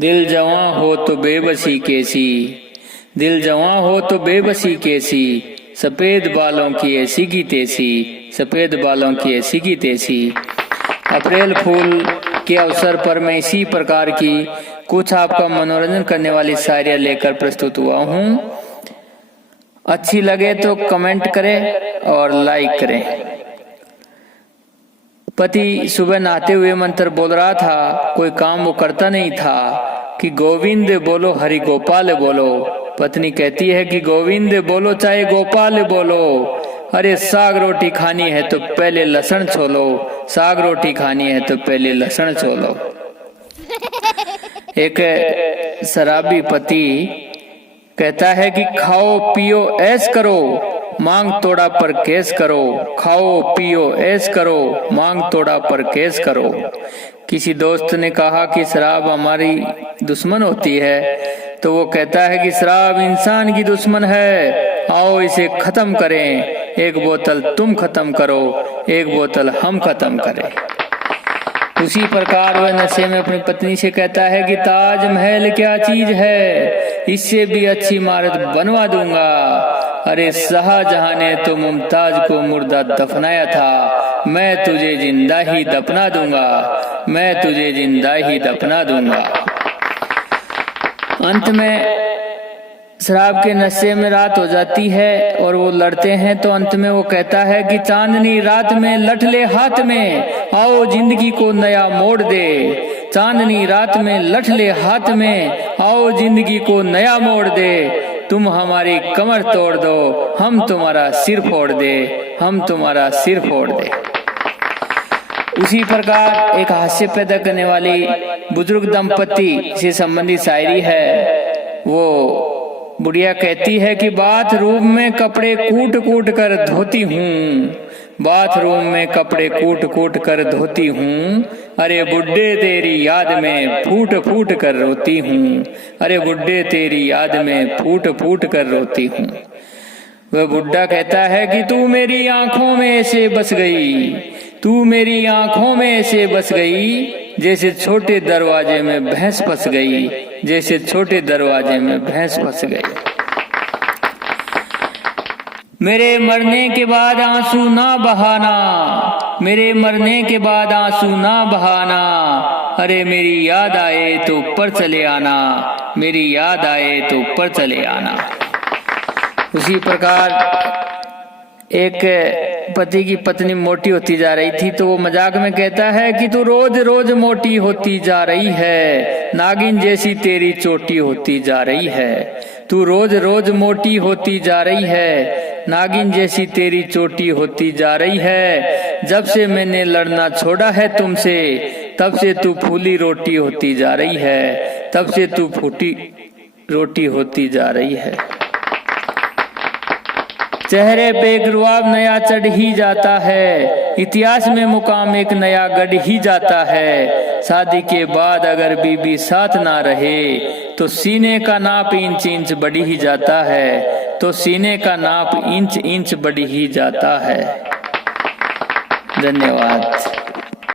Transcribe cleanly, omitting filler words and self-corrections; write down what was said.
दिल जवां हो तो बेबसी कैसी, दिल जवां हो तो बेबसी कैसी, सफेद बालों की ऐसी की तैसी, सफेद बालों की ऐसी की तैसी। अप्रैल फूल के अवसर पर मैं इसी प्रकार की कुछ आपका मनोरंजन करने वाली शायरियां लेकर प्रस्तुत हुआ हूँ। अच्छी लगे तो कमेंट करें और लाइक करें। पति सुबह नहाते हुए मंत्र बोल रहा था, कोई काम वो करता नहीं था कि गोविंद बोलो हरि गोपाल बोलो। पत्नी कहती है कि गोविंद बोलो चाहे गोपाल बोलो, अरे साग रोटी खानी है तो पहले लहसुन छोलो, साग रोटी खानी है तो पहले लहसुन छोलो। एक शराबी पति कहता है कि खाओ पियो ऐश करो, मांग तोड़ा पर केस करो, खाओ पियो ऐश करो, मांग तोड़ा पर केस करो। किसी दोस्त ने कहा कि शराब हमारी दुश्मन होती है, तो वो कहता है कि शराब इंसान की दुश्मन है, आओ इसे खत्म करें, एक बोतल तुम खत्म करो, एक बोतल हम खत्म करें। उसी प्रकार वह नशे में अपनी पत्नी से कहता है कि ताजमहल क्या चीज है, इससे भी अच्छी इमारत बनवा दूंगा। अरे शाहजहां ने तो मुमताज को मुर्दा दफनाया था, मैं तुझे जिंदा ही दफना दूंगा, मैं तुझे जिंदा ही दफना दूंगा। अंत में शराब के नशे में रात हो जाती है और वो लड़ते हैं, तो अंत में वो कहता है कि चांदनी रात में लठले हाथ में, आओ जिंदगी को नया मोड़ दे। चांदनी रात में लठले हाथ में, आओ जिंदगी को नया मोड़ दे। तुम हमारी कमर तोड़ दो, हम तुम्हारा सिर फोड़ दे, हम तुम्हारा सिर फोड़ दे। उसी प्रकार एक हास्य पैदा करने वाली बुजुर्ग दंपति से संबंधित शायरी है। वो बुढ़िया कहती है कि बाथरूम में कपड़े कूट कूट कर धोती हूँ, बाथरूम में कपड़े कूट कूट कर धोती हूँ, अरे बुड्ढे तेरी याद में फूट फूट कर रोती हूँ, अरे बुड्ढे तेरी याद में फूट फूट कर रोती हूँ। वह बुड्ढा कहता है कि तू मेरी आंखों में ऐसे बस गई, तू मेरी आंखों में ऐसे बस गई, जैसे छोटे दरवाजे में भैंस फंस गई, जैसे छोटे दरवाजे में भैंस फंस गई। मेरे मरने के बाद आंसू ना बहाना, मेरे मरने के बाद आंसू ना बहाना, अरे मेरी याद आए तो ऊपर चले आना, मेरी याद आए तो ऊपर चले आना। उसी प्रकार एक पति की पत्नी मोटी होती जा रही थी, तो वो मजाक में कहता है कि तू रोज रोज मोटी होती जा रही है, नागिन जैसी तेरी चोटी होती जा रही है। तू रोज रोज मोटी होती जा रही है, नागिन जैसी तेरी चोटी होती जा रही है। जब से मैंने लड़ना छोड़ा है तुमसे, तब से तू फूली रोटी होती जा रही है, तब से तू फूटी रोटी होती जा रही है। चेहरे पे एक रुआब नया चढ़ ही जाता है, इतिहास में मुकाम एक नया गढ़ ही जाता है। शादी के बाद अगर बीबी साथ ना रहे, तो सीने का नाप इंच इंच बढ़ ही जाता है, तो सीने का नाप इंच इंच बढ़ ही जाता है। धन्यवाद।